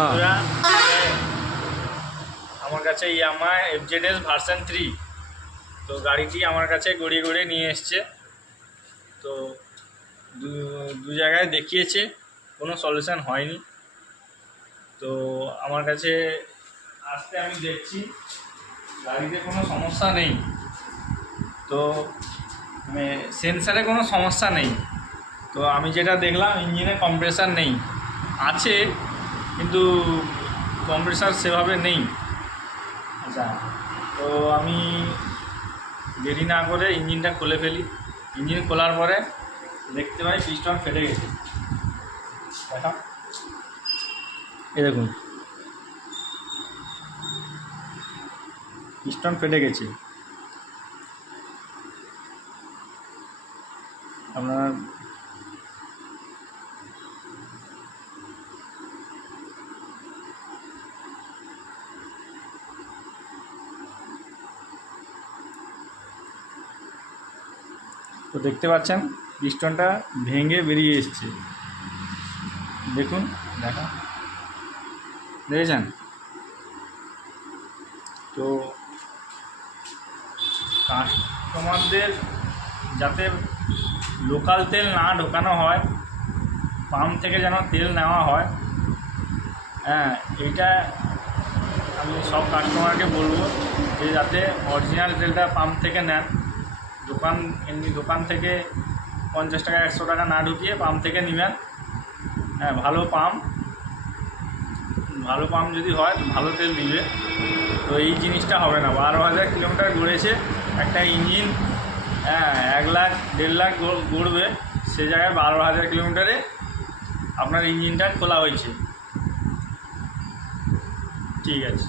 বন্ধুরা, আমার কাছে ইয়ামাহা FZS ভার্সন 3। তো গাড়িটি আমার কাছে গড়িয়ে গড়িয়ে নিয়ে এসছে। তো দু জায়গায় দেখিয়েছে, কোনো সলিউশন হয়নি। তো আমার কাছে আসতে আমি দেখছি গাড়িতে কোনো সমস্যা নেই। তো সেন্সারে কোনো সমস্যা নেই। তো আমি যেটা দেখলাম, ইঞ্জিনে কম্প্রেসার নেই, আছে কিন্তু কম্প্রেসার সেভাবে নেই। আচ্ছা, তো আমি দেরি না করে ইঞ্জিনটা খুলে ফেলি। ইঞ্জিন খোলার পরে দেখতে পাই পিস্টন ফেটে গেছে। দেখা, এই দেখুন পিস্টন ফেটে গেছে। আপনার তো দেখতে পাচ্ছেন পিস্টনটা ভেঙে বেরিয়ে এসছে। দেখুন, দেখেছেন? তো কাস্টমারদের যাতে লোকাল তেল না ঢোকানো হয়, পাম্প থেকে যেন তেল নেওয়া হয়, হ্যাঁ, এইটা আমি সব কাস্টমারকে বলবো যে যাতে অরিজিনাল তেলটা পাম্প থেকে নেন। দোকান থেকে 50 টাকা 100 টাকা না ঢুকিয়ে পাম্প থেকে নেবেন। হ্যাঁ, ভালো পাম্প যদি হয় ভালো তেল দিবে। তো এই জিনিসটা হবে না। 12,000 কিলোমিটার ঘুরেছে একটা ইঞ্জিন, হ্যাঁ, 1 লাখ 1.5 লাখ ঘুরবে, সে জায়গায় 12,000 কিলোমিটারে আপনার ইঞ্জিনটা খোলা হয়েছে। ঠিক আছে।